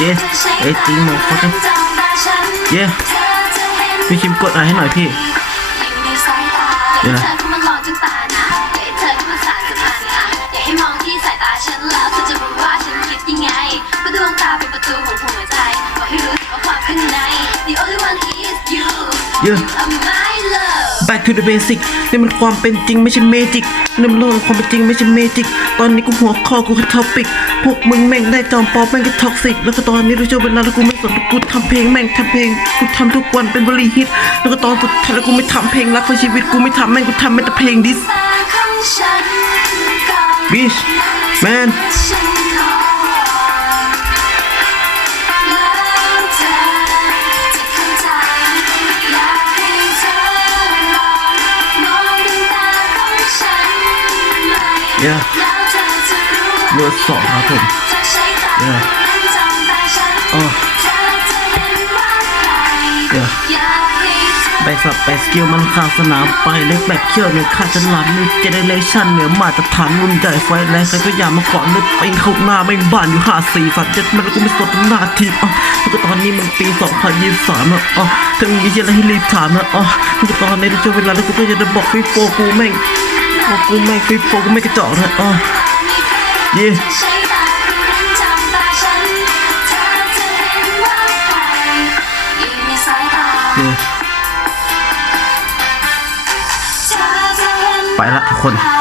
เย้เอ้ยตีหมอเขาจะเย้พี่คิมกดอะไรให้หน่อยพี่เดี๋ยวนะมองที่สายอะ back to the basic นี่มันความเป็นจริงไม่ใช่เมจิกนี่มันโลกความเป็นจริงไม่ใช่เมจิก ตอนนี้กูหัวข้อกูแค่ท็อปิก พวกมึงแม่งได้จอมปลอมแม่งก็ท็อกซิก แล้วก็ตอนนี้เราเจอเวลาแล้วกูไม่สนกูทำเพลงแม่งทำเพลงกูทำทุกวันเป็นบริฮิต แล้วก็ตอนสุดท้ายแล้วกูไม่ทำเพลงรักในชีวิตกูไม่ทำแม่งกูทำไม่แต่เพลงดิสตาของฉัน เธอจะรู้ว่าเบอร์สองครับผมถ้าใช้ตา Yeah นั้นจ้องตาฉันอ๋อเธอจะเห็นว่าใคร Yeah อยากให้เธอไปสับไปสกิลมันข้างสนามไปเล็กแบบเขี้ยวเนี่ยข้าจะหลับนี่เจเนเรชันเหนือมาตรฐานรุ่นใหญ่ไฟแรงใครก็อย่ามาขวางเลยไปเข้าหน้าไม่งบ้านอยู่ห้าสี่สัตว์เจ็ดมันแล้วก็ไม่สดหน้าทีมอะแล้วก็ตอนนี้มันปี 2023อะอ๋อถ้ามีอะไรให้รีบถามนะอ๋อแล้วก็ตอนนี้เราจะเวลาแล้วกูก็จะได้บอกฟิโฟกูแม่ง โอ้กูแม่งฟิโฟกูไม่กระจอกนะอ๋อเย่ใช้ตาคนนั้นจ้องตาฉันเธอจะเห็นว่าใครอยู่ในสายตาเย่เธอจะเห็นไปละทุกคนใคร